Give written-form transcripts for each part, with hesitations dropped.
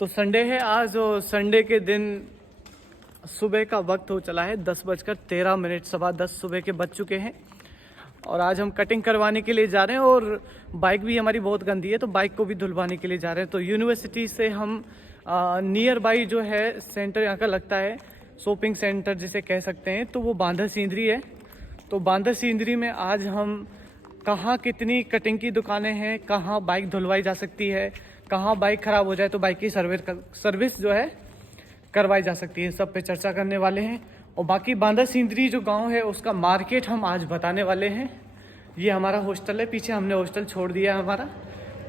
तो संडे है आज और संडे के दिन सुबह का वक्त हो चला है 10:13, 10:15 सुबह के बज चुके हैं। और आज हम कटिंग करवाने के लिए जा रहे हैं और बाइक भी हमारी बहुत गंदी है तो बाइक को भी धुलवाने के लिए जा रहे हैं। तो यूनिवर्सिटी से हम नियर बाई जो है सेंटर यहाँ का लगता है, शॉपिंग सेंटर जिसे कह सकते हैं, तो वो बांधा सिंदरी है। तो बांधा सिंदरी में आज हम कहाँ कितनी कटिंग की दुकानें हैं, कहाँ बाइक धुलवाई जा सकती है, कहाँ बाइक ख़राब हो जाए तो बाइक की सर्विस जो है करवाई जा सकती है, सब पे चर्चा करने वाले हैं। और बाकी बांधा सिंदरी जो गांव है उसका मार्केट हम आज बताने वाले हैं। ये हमारा हॉस्टल है, पीछे हमने हॉस्टल छोड़ दिया है हमारा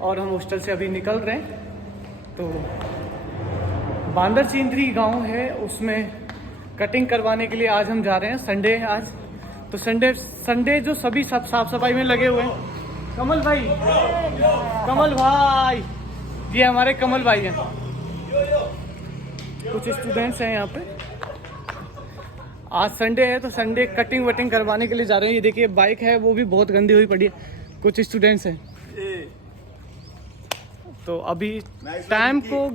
और हम हॉस्टल से अभी निकल रहे हैं। तो बांधा सिंदरी गांव है, उसमें कटिंग करवाने के लिए आज हम जा रहे हैं। संडे है आज, तो संडे जो सभी सब साफ सफाई में लगे हुए हैं। कमल भाई ये हमारे कमल भाई हैं। कुछ स्टूडेंट्स हैं यहाँ पे। आज संडे है तो संडे कटिंग वटिंग करवाने के लिए जा रहे हैं। ये देखिए बाइक है वो भी बहुत गंदी हुई पड़ी है। कुछ स्टूडेंट्स हैं। तो अभी टाइम को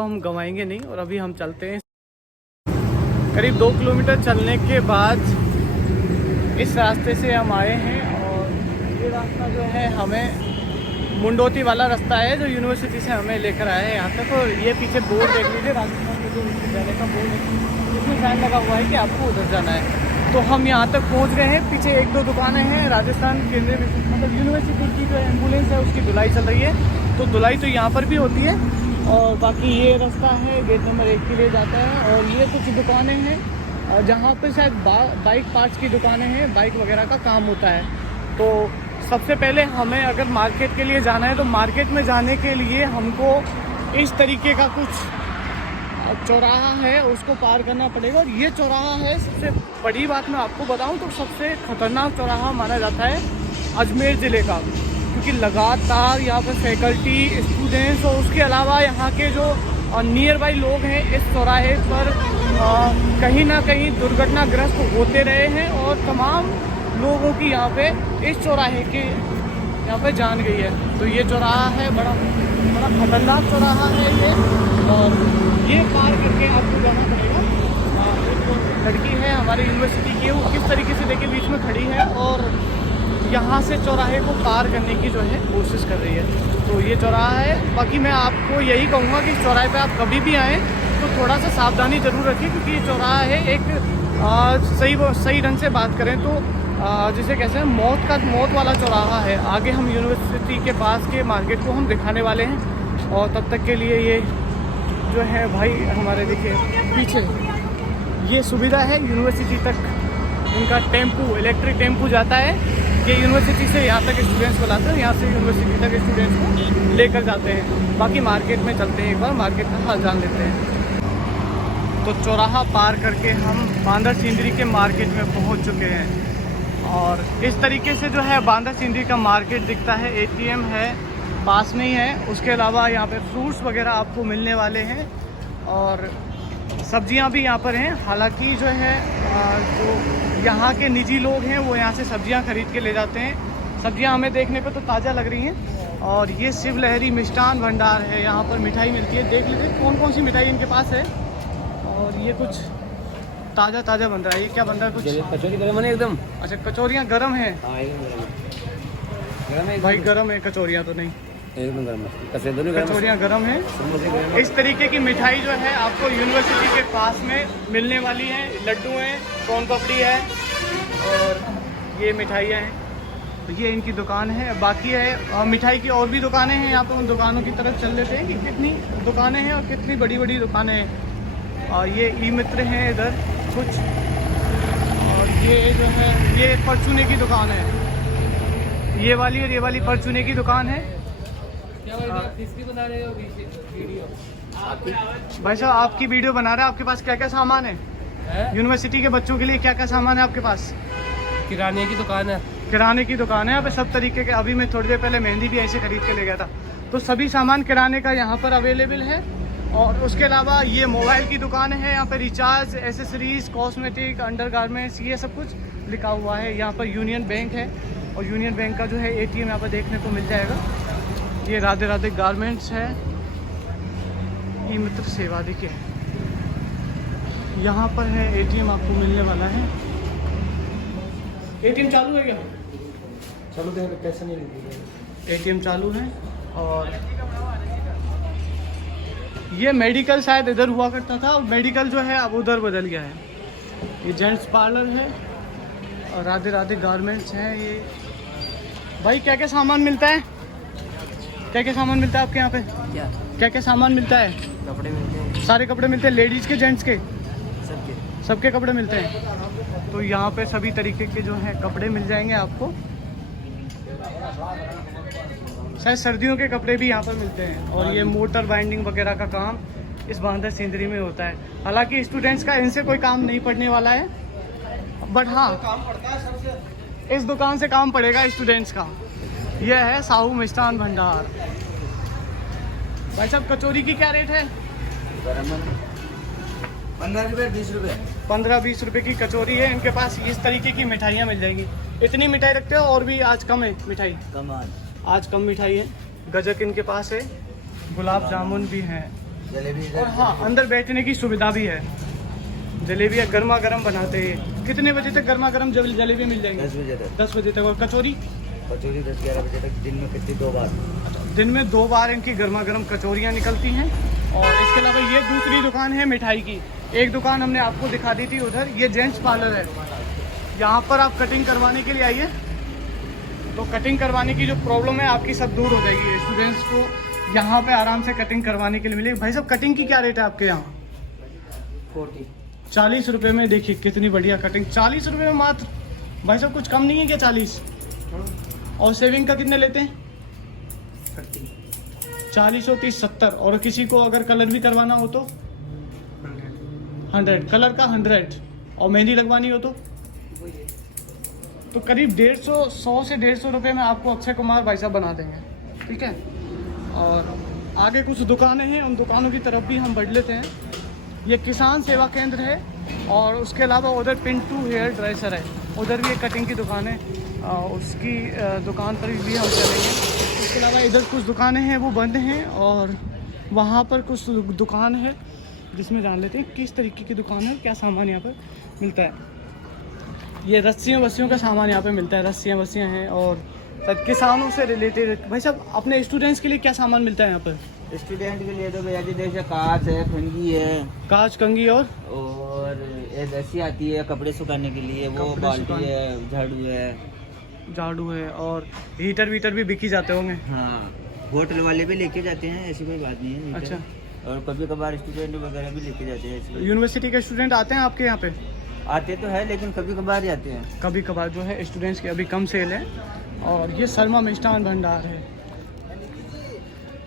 हम गंवाएंगे नहीं और अभी हम चलते हैं। करीब 2 किलोमीटर चलने के बाद इस रास्ते से हम आए हैं और ये रास्ता जो है हमें मुंडोती वाला रास्ता है जो यूनिवर्सिटी से हमें लेकर आया है यहाँ तक। और ये पीछे बोर्ड देख लीजिए, राजस्थान के जो विश्वविद्यालय का बोर्ड है, इसमें साइन लगा हुआ है कि आपको उधर जाना है। तो हम यहाँ तक पहुँच गए हैं। पीछे 1-2 दुकानें हैं। राजस्थान केंद्रीय मतलब यूनिवर्सिटी की जो एम्बुलेंस है उसकी धुलाई चल रही है, तो धुलाई तो यहाँ पर भी होती है। और बाकी ये रास्ता है गेट नंबर 1 के लिए जाता है। और ये कुछ दुकानें हैं जहाँ पर शायद बाइक पार्ट्स की दुकानें हैं, बाइक वगैरह का काम होता है। तो सबसे पहले हमें अगर मार्केट के लिए जाना है तो मार्केट में जाने के लिए हमको इस तरीके का कुछ चौराहा है उसको पार करना पड़ेगा। और ये चौराहा है, सबसे बड़ी बात मैं आपको बताऊं तो सबसे खतरनाक चौराहा माना जाता है अजमेर ज़िले का, क्योंकि लगातार यहाँ पर फैकल्टी, स्टूडेंट्स और उसके अलावा यहाँ के जो नियर बाई लोग हैं इस चौराहे पर कहीं ना कहीं दुर्घटनाग्रस्त होते रहे हैं और तमाम लोगों की यहाँ पे इस चौराहे के यहाँ पे जान गई है। तो ये चौराहा है, बड़ा खतरनाक चौराहा है ये। और ये पार करके आपको जाना पड़ेगा। एक लड़की है हमारी यूनिवर्सिटी की, वो किस तरीके से देखिए बीच में खड़ी है और यहाँ से चौराहे को पार करने की जो है कोशिश कर रही है। तो ये चौराहा है। बाकी मैं आपको यही कहूँगा कि इस चौराहे पर आप कभी भी आएँ तो थोड़ा सा सावधानी ज़रूर रखें, क्योंकि ये चौराहा है एक सही ढंग से बात करें तो जिसे कहते हैं मौत वाला चौराहा है। आगे हम यूनिवर्सिटी के पास के मार्केट को हम दिखाने वाले हैं। और तब तक के लिए ये जो है भाई हमारे देखिए पीछे ये सुविधा है यूनिवर्सिटी तक, इनका टेम्पू, इलेक्ट्रिक टेम्पू जाता है। ये यूनिवर्सिटी से यहाँ तक स्टूडेंट्स को लाते हैं, यहाँ से यूनिवर्सिटी तक स्टूडेंट्स को लेकर जाते हैं। बाकी मार्केट में चलते हैं, एक बार मार्केट का हाल जान लेते हैं। तो चौराहा पार करके हम बांधा सिंदरी के मार्केट में पहुँच चुके हैं। और इस तरीके से जो है बांधा सिंदरी का मार्केट दिखता है। एटीएम है पास में ही है, उसके अलावा यहाँ पे फ्रूट्स वगैरह आपको मिलने वाले हैं और सब्जियाँ भी यहाँ पर हैं। हालांकि जो है जो यहाँ के निजी लोग हैं वो यहाँ से सब्जियाँ खरीद के ले जाते हैं। सब्जियाँ हमें देखने पे तो ताज़ा लग रही हैं। और ये शिव लहरी मिष्ठान भंडार है, यहाँ पर मिठाई मिलती है। देख लीजिए कौन कौन सी मिठाई इनके पास है। और ये कुछ ताज़ा बन रहा है। ये क्या बन रहा है? कुछ कचौरी गरम है एकदम। अच्छा, कचौरियाँ गरम है भाई? गरम है कचौरियाँ तो नहीं, एकदम गरम है। कचौरियाँ गरम है। इस तरीके की मिठाई जो है आपको यूनिवर्सिटी के पास में मिलने वाली है। लड्डू हैं, सोन पापड़ी है और ये मिठाइयाँ हैं। तो ये इनकी दुकान है। बाकी है मिठाई की और भी दुकानें हैं। यहाँ पर उन दुकानों की तरफ चल लेते हैं कि कितनी दुकानें हैं और कितनी बड़ी बड़ी दुकानें हैं। और ये ई मित्र हैं इधर कुछ। और ये जो है ये परचूने की दुकान है, ये वाली और ये वाली परचूने की दुकान है। किसकी बना रहे हो वीडियो? भाई साहब आपकी वीडियो बना रहे हैं। आपके पास क्या क्या सामान है? यूनिवर्सिटी के बच्चों के लिए क्या क्या सामान है आपके पास? किराने की दुकान है। किराने की दुकान है यहाँ पे सब तरीके के। अभी मैं थोड़ी देर पहले मेहंदी भी ऐसे खरीद के ले गया था। तो सभी सामान किराने का यहाँ पर अवेलेबल है। और उसके अलावा ये मोबाइल की दुकान है। यहाँ पे रिचार्ज, एसेसरीज, कॉस्मेटिक, अंडरगारमेंट्स, ये सब कुछ लिखा हुआ है। यहाँ पर यूनियन बैंक है और यूनियन बैंक का जो है एटीएम यहाँ पर देखने को मिल जाएगा। ये राधे राधे गारमेंट्स है, ई मित्र सेवा। देखिए यहाँ पर है एटीएम आपको मिलने वाला है। एटीएम चालू है क्या? चलो देख कैसे नहीं लगी। एटीएम चालू है। और ये मेडिकल शायद इधर हुआ करता था, मेडिकल जो है अब उधर बदल गया है। ये जेंट्स पार्लर है और राधे राधे गारमेंट्स है। ये भाई क्या क्या सामान मिलता है? क्या क्या सामान मिलता है आपके यहाँ पे? क्या क्या सामान मिलता है? कपड़े मिलते हैं, सारे कपड़े मिलते हैं, लेडीज़ के जेंट्स के सबके। सबके कपड़े मिलते हैं। तो यहाँ पे सभी तरीके के जो है कपड़े मिल जाएंगे आपको। शायद सर्दियों के कपड़े भी यहाँ पर मिलते हैं। और ये मोटर बाइंडिंग वगैरह का काम इस बांधर सिंदरी में होता है। हालांकि स्टूडेंट्स का इनसे कोई काम नहीं पड़ने वाला है, बट हाँ काम पड़ता है सबसे। इस दुकान से काम पड़ेगा स्टूडेंट्स का। यह है साहू मिष्ठान भंडार। भाई साहब कचौरी की क्या रेट है? 15 रुपये 20 रुपये। 15-20 रुपए की कचौरी है। इनके पास इस तरीके की मिठाइयाँ मिल जाएंगी। इतनी मिठाई रखते हो? और भी आज कम है मिठाई? आज कम मिठाई है। गजक इनके पास है, गुलाब जामुन भी है, जलेबी और हाँ अंदर बैठने की सुविधा भी है। जलेबियाँ गर्मा गर्म बनाते हैं। कितने बजे तक गर्मा गर्म जलेबी मिल जाएंगी? 10 बजे तक। 10 बजे तक। और कचौरी? कचौरी 10-11 बजे तक। दिन में कितनी 2 बार? दिन में 2 बार इनकी गर्मा गर्म कचौरियाँ निकलती हैं। और इसके अलावा ये दूसरी दुकान है मिठाई की। एक दुकान हमने आपको दिखा दी थी उधर, ये जेंट्स पार्लर है। यहाँ पर आप कटिंग करवाने के लिए आइए, तो कटिंग करवाने की जो प्रॉब्लम है आपकी सब दूर हो जाएगी। स्टूडेंट्स को यहाँ पे आराम से कटिंग करवाने के लिए मिलेगी। भाई साहब कटिंग की क्या रेट है आपके यहाँ? 40 रुपये में। देखिए कितनी बढ़िया कटिंग, 40 रुपये में मात्र। भाई साहब कुछ कम नहीं है क्या 40? और सेविंग का कितने लेते हैं? 40 और 30 70। और किसी को अगर कलर भी करवाना हो तो 100, कलर का 100। और मेहंदी लगवानी हो तो करीब 100 से 150 रुपये में आपको अक्षय कुमार भाई साहब बना देंगे। ठीक है। और आगे कुछ दुकानें हैं, उन दुकानों की तरफ भी हम बढ़ लेते हैं। ये किसान सेवा केंद्र है और उसके अलावा उधर पिंटू हेयर ड्रेसर है, उधर भी एक कटिंग की दुकान है। उसकी दुकान पर भी हम चलेंगे। उसके अलावा इधर कुछ दुकानें हैं वो बंद हैं, और वहाँ पर कुछ दुकान है जिसमें जान लेते हैं किस तरीके की दुकान है, क्या सामान यहाँ पर मिलता है। ये रस्सियों वस्सियों का सामान यहाँ पे मिलता है। रस्सियाँ वस्सियाँ हैं और सब किसानों से रिलेटेड। भाई साहब अपने स्टूडेंट्स के लिए क्या सामान मिलता है यहाँ पर? स्टूडेंट के लिए तो भैया जी जैसे कांच है, कंघी है, कांच कंघी और एक रस्सी आती है कपड़े सुखाने के लिए, वो कपड़े बाल्टी सुखाने। है, झाड़ू है और हीटर वीटर भी बिकी जाते होंगे। हाँ होटल वाले भी लेके जाते हैं, ऐसी कोई बात नहीं है। अच्छा। और कभी कभार स्टूडेंट वगैरह भी लेके जाते हैं। ऐसी यूनिवर्सिटी के स्टूडेंट आते हैं आपके यहाँ पे? आते तो है लेकिन कभी कभार जाते हैं। कभी कभार जो है स्टूडेंट्स की अभी कम सेल है। और ये शर्मा मिष्ठान भंडार है।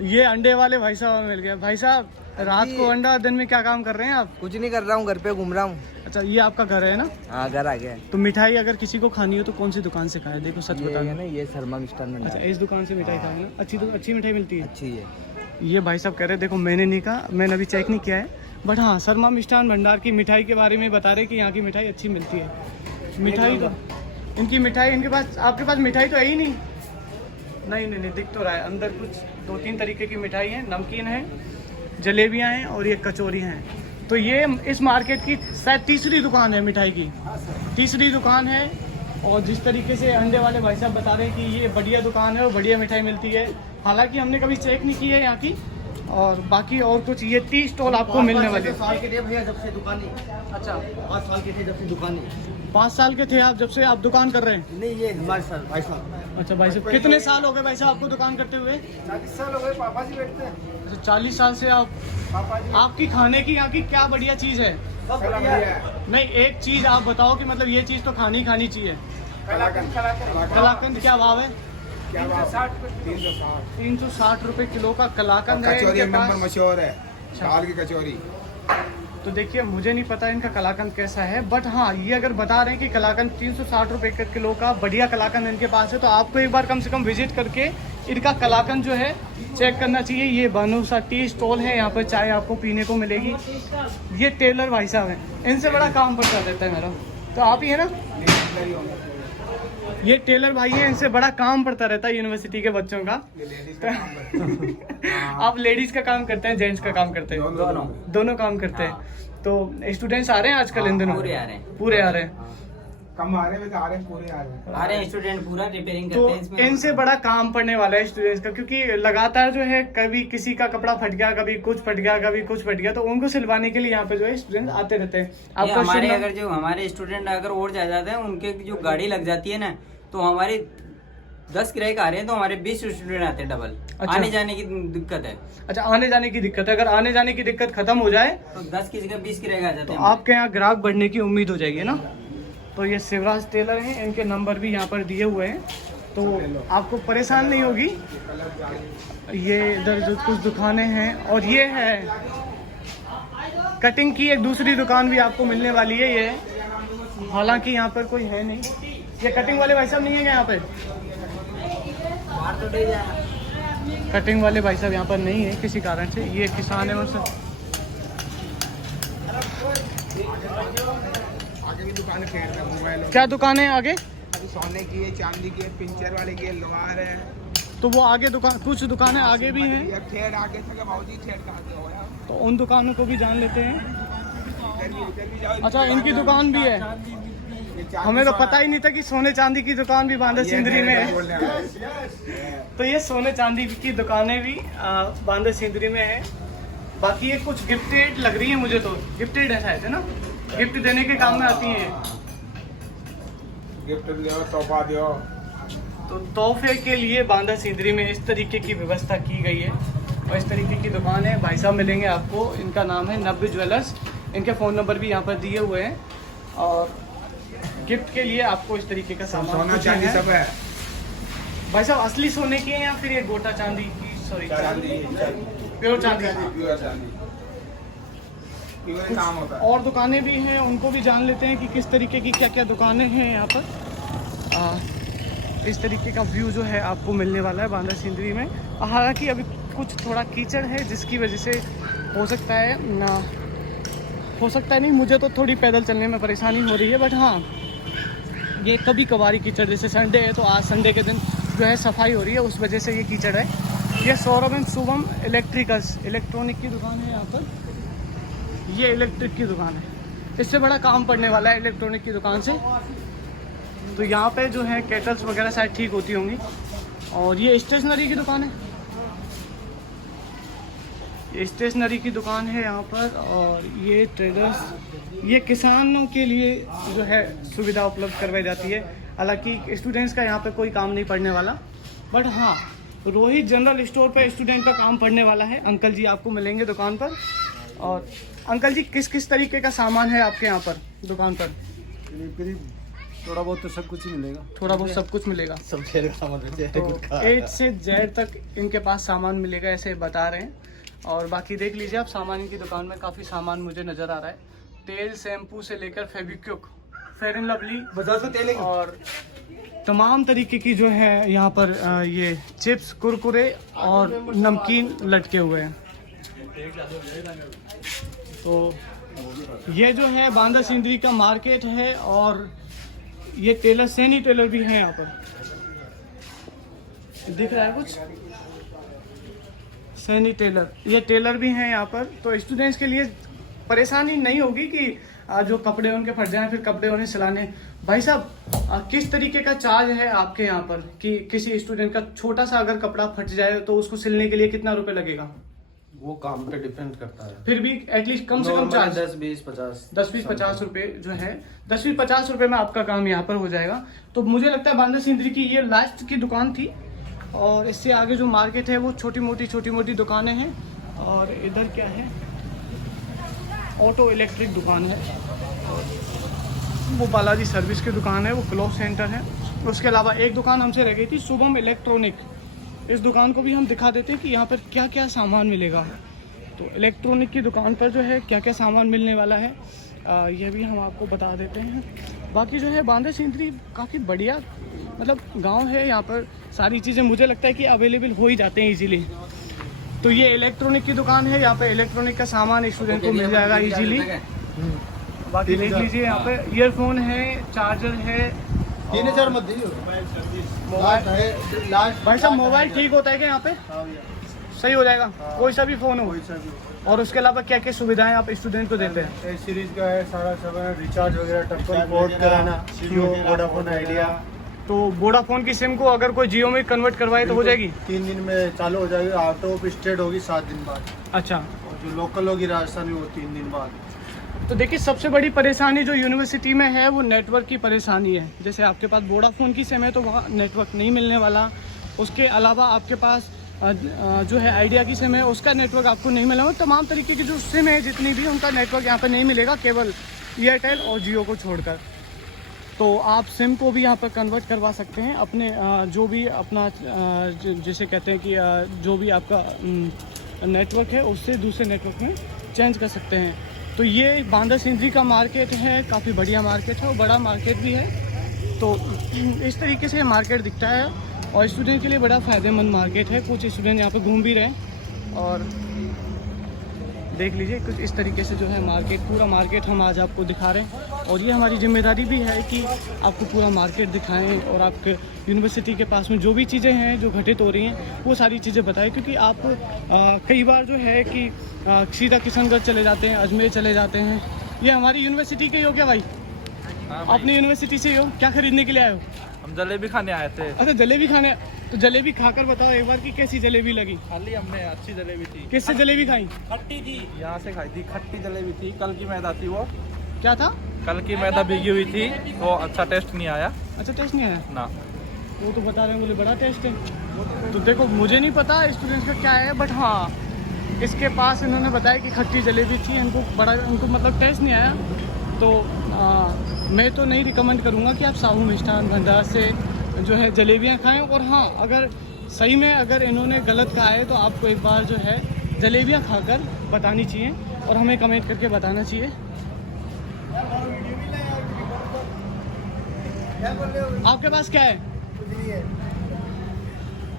ये अंडे वाले भाई साहब मिल गए। भाई साहब रात को अंडा, दिन में क्या काम कर रहे हैं आप? कुछ नहीं कर रहा हूँ, घर पे घूम रहा हूँ। अच्छा ये आपका घर है ना? हाँ घर आ गया। तो मिठाई अगर किसी को खानी हो तो कौन सी दुकान से खाए? देखो सच बता ये ना ये शर्मा मिष्ठान भंडार। अच्छा इस दुकान से मिठाई खाए ना? अच्छी मिठाई मिलती है। अच्छी है। ये भाई साहब कह रहे, देखो मैंने नहीं कहा, मैंने अभी चेक नहीं किया है, बट हाँ शर्मा मिष्ठान भंडार की मिठाई के बारे में बता रहे कि यहाँ की मिठाई अच्छी मिलती है। मिठाई तो इनकी मिठाई, इनके पास, आपके पास मिठाई तो है ही नहीं? नहीं दिख तो रहा है अंदर कुछ 2-3 तरीके की मिठाई है, नमकीन है, जलेबियाँ हैं और ये कचौरी हैं। तो ये इस मार्केट की शायद तीसरी दुकान है मिठाई की, तीसरी दुकान है। और जिस तरीके से अंडे वाले भाई साहब बता रहे हैं कि ये बढ़िया दुकान है और बढ़िया मिठाई मिलती है। हालांकि हमने कभी चेक नहीं की है यहाँ की। और बाकी और कुछ ये 30 स्टॉल आपको मिलने वाले हैं। साल के थे भैया जब से दुकान। अच्छा 5 साल के थे जब से दुकान। 5 साल के थे आप जब से आप दुकान कर रहे हैं? नहीं ये हमारे साल 22 साल। अच्छा भाई साहब कितने साल हो गए भाई साहब आपको दुकान करते हुए? 40 साल हो गए, पापा जी बैठते हैं। अच्छा 40 साल से आप। पापा जी आपकी खाने की यहाँ की क्या बढ़िया चीज़ है? सब बढ़िया है। नहीं एक चीज़ आप बताओ कि मतलब ये चीज़ तो खानी चाहिए। कलाकंद क्या भाव है? 360 रुपए किलो का कलाकंद है कचौरी इनके नंबर पास। मशहूर है, दाल की कचौरी। तो देखिए मुझे नहीं पता इनका कलाकंद कैसा है, बट हाँ ये अगर बता रहे हैं कि कलाकंद 360 रुपए किलो का बढ़िया कलाकंद इनके पास है, तो आपको एक बार कम से कम विजिट करके इनका कलाकंद जो है चेक करना चाहिए। ये भानुसा टी स्टॉल है, यहाँ पर चाय आपको पीने को मिलेगी। ये टेलर भाई साहब हैं, इनसे बड़ा काम पड़ता रहता है मेरा। तो आप ही है ना? ये टेलर भाई हैं, इनसे बड़ा काम पड़ता रहता है यूनिवर्सिटी के बच्चों का। ये लेडीज का काम करते हैं। आप लेडीज का काम करते हैं, जेंट्स का काम करते हैं? दोनों काम करते हैं। तो स्टूडेंट्स आ रहे हैं आजकल इन दिनों? पूरे आ रहे हैं। पूरे आ रहे हैं। कम आ रहे हैं, आ रहे हैं, पूरे आ रहे हैं। स्टूडेंट पूरा रिपेयरिंग तो करते हैं इसमें। इनसे बड़ा काम पड़ने वाला है स्टूडेंट्स का, क्योंकि लगातार जो है कभी किसी का कपड़ा फट गया, कभी कुछ फट गया, कभी कुछ फट गया, तो उनको सिलवाने के लिए यहाँ पे जो है स्टूडेंट आते रहते हैं। ये आपका हमारे शुभ अगर जो हमारे स्टूडेंट अगर और जा जाते हैं, उनके जो गाड़ी लग जाती है ना, तो हमारे 10 किराए का आ रहे हैं तो हमारे 20 स्टूडेंट आते हैं डबल। अच्छा। आने जाने की दिक्कत है। अच्छा, आने जाने की दिक्कत है। अगर आने जाने की दिक्कत खत्म हो जाए तो 10 की जगह 20 किराए का आ जाते तो हैं। आपके यहाँ ग्राहक बढ़ने की उम्मीद हो जाएगी ना। तो ये शिवराज टेलर हैं, इनके नंबर भी यहाँ पर दिए हुए हैं, तो आपको परेशान नहीं होगी। ये इधर जो कुछ दुकानें हैं, और ये है कटिंग की एक दूसरी दुकान भी आपको मिलने वाली है। ये हालांकि यहाँ पर कोई है नहीं, ये कटिंग वाले भाई साहब नहीं है क्या यहाँ पे? कटिंग वाले भाई साहब यहाँ पर नहीं है किसी कारण से। ये किसान है बस। आगे भी दुकानें फेर रहे हैं, मोबाइल क्या दुकान है आगे? अभी सोने की है, चांदी की है, पिंचर वाले की है, लोहार है। तो वो आगे दुकान, कुछ दुकानें आगे भी हैं, ये ठेठ आगे था, भाजी ठेठ कहाँ से हो यार? तो उन दुकानों को भी जान लेते हैं। इधर भी जाओ। अच्छा, इनकी दुकान भी है। ये चांदी हमें तो सोना- पता ही नहीं था कि सोने चांदी की दुकान भी बांदा सिंदरी में है। बोलने वाले। तो ये सोने चांदी की दुकानें भी बांदा सिंदरी में है। बाकी ये कुछ गिफ्टेड लग रही है मुझे, तो गिफ्टेड है शायद, है ना? गिफ्ट देने के काम में आती हैं। गिफ्ट दो, तोहफा दो। तो तोहफे के लिए बांदा सिंदरी में इस तरीके की व्यवस्था की गई है, और इस तरीके की दुकान है। भाई साहब मिलेंगे आपको, इनका नाम है नब्बे ज्वेलर्स। इनके फ़ोन नंबर भी यहाँ पर दिए हुए हैं, और गिफ्ट के लिए आपको इस तरीके का सामान सोना कुछ चांदी है। सब है। भाई साहब असली सोने की है या फिर ये गोटा चांदी की? सॉरी, चांदी प्योर चांदी। प्योर चांदी, प्योर काम होता है। और दुकानें भी हैं, उनको भी जान लेते हैं कि किस तरीके की क्या क्या दुकानें हैं यहाँ पर। इस तरीके का व्यू जो है आपको मिलने वाला है बांदा सिंदरी में। हालांकि अभी कुछ थोड़ा कीचड़ है, जिसकी वजह से हो सकता है नहीं, मुझे तो थोड़ी पैदल चलने में परेशानी हो रही है। बट हाँ, ये कभी कभारी कीचड़, जैसे संडे है तो आज संडे के दिन जो है सफाई हो रही है, उस वजह से ये कीचड़ है। ये Saurabh and Shubham electricals, electronic की दुकान है यहाँ पर। ये इलेक्ट्रिक की दुकान है, इससे बड़ा काम पड़ने वाला है इलेक्ट्रॉनिक की दुकान से। तो यहाँ पे जो है केटल्स वगैरह शायद ठीक होती होंगी। और ये स्टेशनरी की दुकान है, ये स्टेशनरी की दुकान है यहाँ पर। और ये ट्रेडर्स, ये किसानों के लिए जो है सुविधा उपलब्ध करवाई जाती है। हालांकि स्टूडेंट्स का यहाँ पे कोई काम नहीं पड़ने वाला, बट हाँ, रोहित जनरल स्टोर पे स्टूडेंट का काम पड़ने वाला है। अंकल जी आपको मिलेंगे दुकान पर। और अंकल जी, किस किस तरीके का सामान है आपके यहाँ पर दुकान पर? करीब थोड़ा बहुत तो सब कुछ ही मिलेगा। थोड़ा बहुत सब कुछ मिलेगा। सब शेर का सामान रहता है, तो कुछ का। A से Z तक इनके पास सामान मिलेगा, ऐसे बता रहे हैं। और बाकी देख लीजिए आप, सामान इनकी दुकान में काफ़ी सामान मुझे नज़र आ रहा है। तेल, शैम्पू से लेकर फेविक्विक, फेयर एंड लवली, बता तो तेल और तमाम तरीके की जो है यहाँ पर ये चिप्स, कुरकुरे और नमकीन लटके हुए हैं। तो ये जो है बांदा सिंदरी का मार्केट है। और ये टेलर, सैनी टेलर भी हैं यहाँ पर, दिख रहा है कुछ? सैनी टेलर, ये टेलर भी हैं यहाँ पर। तो स्टूडेंट्स के लिए परेशानी नहीं होगी कि जो कपड़े उनके फट जाएं फिर कपड़े उन्हें सिलाने। भाई साहब, किस तरीके का चार्ज है आपके यहाँ पर कि किसी स्टूडेंट का छोटा सा अगर कपड़ा फट जाए तो उसको सिलने के लिए कितना रुपए लगेगा? वो काम पे डिपेंड करता है। फिर भी एटलीस्ट कम से कम चार्ज 10-20-50 रुपए जो है, 10-50 रुपए में आपका काम यहाँ पर हो जाएगा। तो मुझे लगता है बांदा सिंदरी की ये लास्ट की दुकान थी, और इससे आगे जो मार्केट है वो छोटी मोटी दुकानें हैं। और इधर क्या है, ऑटो इलेक्ट्रिक दुकान है, वो बालाजी सर्विस की दुकान है, वो क्लॉथ सेंटर है। उसके अलावा एक दुकान हमसे रह गई थी, शुभम इलेक्ट्रॉनिक। इस दुकान को भी हम दिखा देते हैं कि यहाँ पर क्या क्या सामान मिलेगा। तो इलेक्ट्रॉनिक की दुकान पर जो है क्या क्या सामान मिलने वाला है, ये भी हम आपको बता देते हैं। बाकी जो है बांदा सिंदरी काफ़ी बढ़िया मतलब गांव है, यहाँ पर सारी चीज़ें मुझे लगता है कि अवेलेबल हो ही जाते हैं इजीली। तो ये इलेक्ट्रॉनिक की दुकान है, यहाँ पे इलेक्ट्रॉनिक का सामान स्टूडेंट को मिल जाएगा इजीली। बाकी देख लीजिए यहाँ पे ईयरफोन है, चार्जर है, 3000 मत दीजिए। मोबाइल लास्ट भाई साहब मोबाइल ठीक होता है क्या यहाँ पे? सही हो जाएगा कोई सा भी फ़ोन हो? और उसके अलावा क्या क्या सुविधाएं आप स्टूडेंट को देते हैं? सीरीज का है सारा सब है, रिचार्ज वगैरह टप्पल पोर्ट कराना, जियो वोडाफोन आइडिया। तो वोडाफोन की सिम को अगर कोई जियो में कन्वर्ट करवाए तो हो जाएगी? 3 दिन में चालू हो जाएगी। आउट ऑफ स्टेट होगी 7 दिन बाद, अच्छा। और जो लोकल होगी राजस्थान में वो 3 दिन बाद। तो देखिए सबसे बड़ी परेशानी जो यूनिवर्सिटी में है वो नेटवर्क की परेशानी है। जैसे आपके पास वोडाफोन की सिम है तो वहाँ नेटवर्क नहीं मिलने वाला। उसके अलावा आपके पास जो है आइडिया की सिम है उसका नेटवर्क आपको नहीं मिलेगा। तमाम तरीके की जो सिम है जितनी भी उनका नेटवर्क यहाँ पर नहीं मिलेगा, केवल एयरटेल और जियो को छोड़कर। तो आप सिम को भी यहाँ पर कन्वर्ट करवा सकते हैं अपने जो भी अपना जैसे कहते हैं कि जो भी आपका नेटवर्क है उससे दूसरे नेटवर्क में चेंज कर सकते हैं। तो ये बांदा सिंधी का मार्केट है, काफ़ी बढ़िया मार्केट है और बड़ा मार्केट भी है। तो इस तरीके से मार्केट दिखता है और स्टूडेंट के लिए बड़ा फ़ायदेमंद मार्केट है। कुछ स्टूडेंट यहाँ पे घूम भी रहे हैं और देख लीजिए कुछ इस तरीके से जो है मार्केट, पूरा मार्केट हम आज आपको दिखा रहे हैं। और ये हमारी जिम्मेदारी भी है कि आपको पूरा मार्केट दिखाएं और आपके यूनिवर्सिटी के पास में जो भी चीज़ें हैं जो घटित हो रही हैं वो सारी चीज़ें बताएं। क्योंकि आप कई बार जो है कि सीधा किशनगढ़ चले जाते हैं, अजमेर चले जाते हैं। ये हमारी यूनिवर्सिटी के ही हो क्या भाई? अपनी यूनिवर्सिटी से ही हो? क्या खरीदने के लिए आए हो? हम जलेबी खाने आए थे। अच्छा जलेबी खाने, तो जलेबी खाकर बताओ एक बार कि कैसी जलेबी लगी? खाली हमने अच्छी जलेबी थी। किससे जलेबी खाई? खट्टी थी, यहाँ से खाई थी। खट्टी जलेबी थी, कल की मैदा थी वो। क्या था? कल की मैदा भीगी हुई थी, वो अच्छा टेस्ट नहीं आया अच्छा टेस्ट नहीं आया ना। वो तो बता रहे हैं बोले बड़ा टेस्ट है। तो देखो मुझे नहीं पता स्टूडेंट्स का क्या है, बट हाँ इसके पास इन्होंने बताया कि खट्टी जलेबी थी, इनको मतलब टेस्ट नहीं आया। तो मैं तो नहीं रिकमेंड करूँगा कि आप साहू मिष्ठान भंडार से जो है जलेबियाँ खाएं। और हाँ अगर सही में अगर इन्होंने गलत कहा है तो आपको एक बार जो है जलेबियाँ खाकर बतानी चाहिए और हमें कमेंट करके बताना चाहिए। आपके पास क्या है?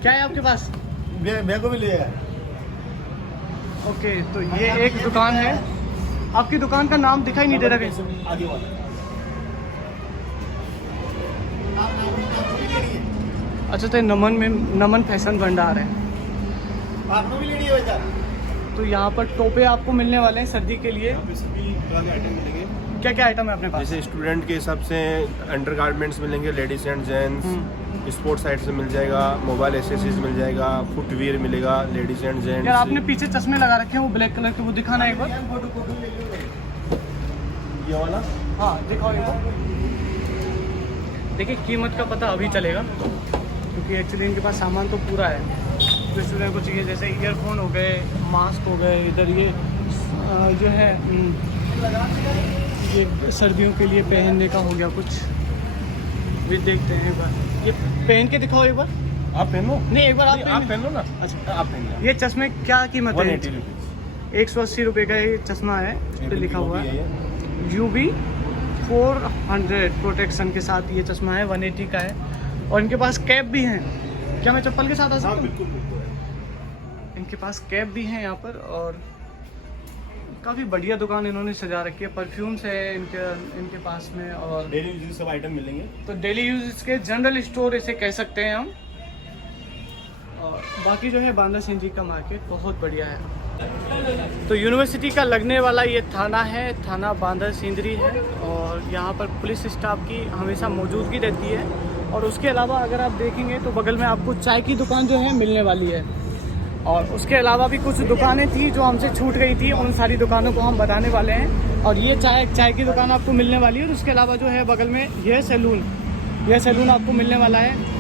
क्या है आपके पास? मेरे को भी लिया। ओके तो ये एक दुकान है। आपकी दुकान का नाम दिखाई नहीं दे रहा कहीं? आगे वाला अच्छा तो नमन में नमन फैशन भंडार है। आपको भी लेनी है बेटा? तो यहाँ पर टोपे आपको मिलने वाले हैं सर्दी के लिए। यहाँ पे सभी तरह के आइटम मिलेंगे। क्या क्या आइटम है अपने पास? जैसे स्टूडेंट के हिसाब से अंडर गारमेंट्स मिलेंगे, ladies and gents, sports side से मिल जाएगा, मोबाइल एसेसरीज मिल जाएगा, फुटवियर मिलेगा, लेडीज एंड जेंट्स। यार आपने पीछे चश्मे लगा रखे हैं वो ब्लैक कलर के, वो दिखाना एक बार। ये वाला हाँ दिखाओ एक बार। देखिए कीमत का पता अभी चलेगा क्योंकि एक्चुअली इनके पास सामान तो पूरा है जो स्टूडेंट को चाहिए। जैसे ईयरफोन हो गए, मास्क हो गए, इधर ये जो है ये सर्दियों के लिए पहनने का हो गया कुछ भी। देखते हैं एक बार, ये पहन के दिखाओ एक बार। आप पहनो। नहीं एक बार आप पहन लो ना। अच्छा आप पहन लो। ये चश्मे क्या कीमत है? 180 रुपीज़। 180 रुपये का ये चश्मा है, इस पे लिखा हुआ है UV 400 प्रोटेक्शन के साथ ये चश्मा है, 180 का है। और इनके पास कैप भी हैं। क्या मैं चप्पल के साथ आ सकता हूँ? बिल्कुल बिल्कुल। इनके पास कैप भी हैं यहाँ पर और काफ़ी बढ़िया दुकान इन्होंने सजा रखी है। परफ्यूम्स है इनके पास में और डेली यूज सब आइटम मिलेंगे। तो डेली यूज के जनरल स्टोर इसे कह सकते हैं हम। और बाकी जो है बांदा सिंधी का मार्केट बहुत बढ़िया है। तो यूनिवर्सिटी का लगने वाला ये थाना है, थाना बांदा सिंधरी है और यहाँ पर पुलिस स्टाफ की हमेशा मौजूदगी रहती है। और उसके अलावा अगर आप देखेंगे तो बगल में आपको चाय की दुकान जो है मिलने वाली है। और उसके अलावा भी कुछ दुकानें थी जो हमसे छूट गई थी, उन सारी दुकानों को हम बताने वाले हैं। और ये चाय की दुकान आपको मिलने वाली है। और उसके अलावा जो है बगल में यह सैलून आपको मिलने वाला है।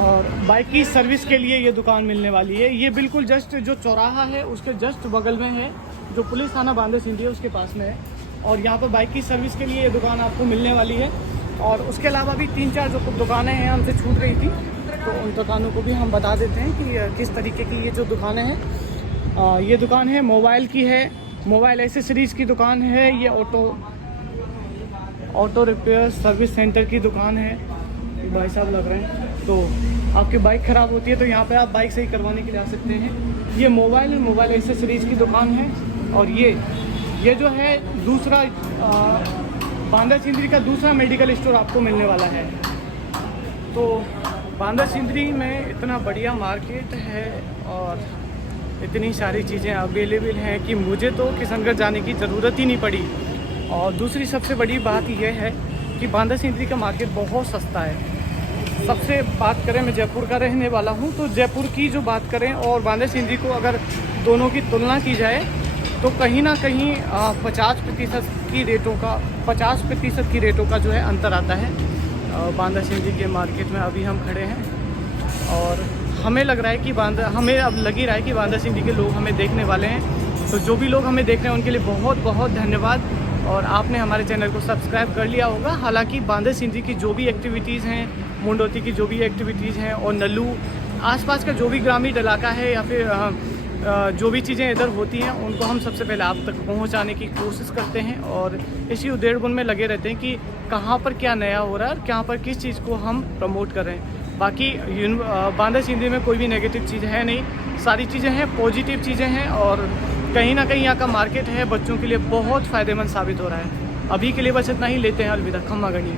और बाइक की सर्विस के लिए ये दुकान मिलने वाली है। ये बिल्कुल जस्ट जो चौराहा है उसके जस्ट बगल में है, जो पुलिस थाना बांदा सिंधी है उसके पास में है। और यहाँ पर बाइक की सर्विस के लिए ये दुकान आपको मिलने वाली है। और उसके अलावा भी 3-4 जो दुकानें हैं हमसे छूट गई थी, तो उन दुकानों को भी हम बता देते हैं कि किस तरीके की ये जो दुकानें हैं। ये दुकान है मोबाइल की है, मोबाइल एसेसरीज़ की दुकान है। ये ऑटो रिपेयर सर्विस सेंटर की दुकान है। भाई साहब लग रहे हैं, तो आपकी बाइक ख़राब होती है तो यहाँ पे आप बाइक सही करवाने के लिए आ सकते हैं। ये मोबाइल एसेसरीज़ की दुकान है। और ये जो है दूसरा बांदा सिंधरी का दूसरा मेडिकल स्टोर आपको मिलने वाला है। तो बांदा सिंदरी में इतना बढ़िया मार्केट है और इतनी सारी चीज़ें अवेलेबल हैं कि मुझे तो किशनगढ़ जाने की ज़रूरत ही नहीं पड़ी। और दूसरी सबसे बड़ी बात यह है कि बांदा सिंदरी का मार्केट बहुत सस्ता है। सबसे बात करें, मैं जयपुर का रहने वाला हूँ, तो जयपुर की जो बात करें और बांदा सिंदरी को अगर दोनों की तुलना की जाए तो कहीं ना कहीं 50% की रेटों का जो है अंतर आता है। बांदा सिंदरी के मार्केट में अभी हम खड़े हैं और हमें लग रहा है कि हमें अब लग ही रहा है कि बांदा सिंदरी के लोग हमें देखने वाले हैं। तो जो भी लोग हमें देख रहे हैं उनके लिए बहुत बहुत धन्यवाद। और आपने हमारे चैनल को सब्सक्राइब कर लिया होगा। हालांकि बांदा सिंदरी की जो भी एक्टिविटीज़ हैं, मुंडोती की जो भी एक्टिविटीज़ हैं और नल्लू आसपास का जो भी ग्रामीण इलाका है या फिर जो भी चीज़ें इधर होती हैं उनको हम सबसे पहले आप तक पहुंचाने की कोशिश करते हैं और इसी उधेड़-बुन में लगे रहते हैं कि कहाँ पर क्या नया हो रहा है और कहाँ पर किस चीज़ को हम प्रमोट कर रहे हैं। बाकी बांदा सिंदरी में कोई भी नेगेटिव चीज़ है नहीं, सारी चीज़ें हैं, पॉजिटिव चीज़ें हैं और कहीं ना कहीं यहाँ का मार्केट है बच्चों के लिए बहुत फ़ायदेमंद साबित हो रहा है। अभी के लिए बस इतना ही, लेते हैं अलविदा। खम्मा गणी।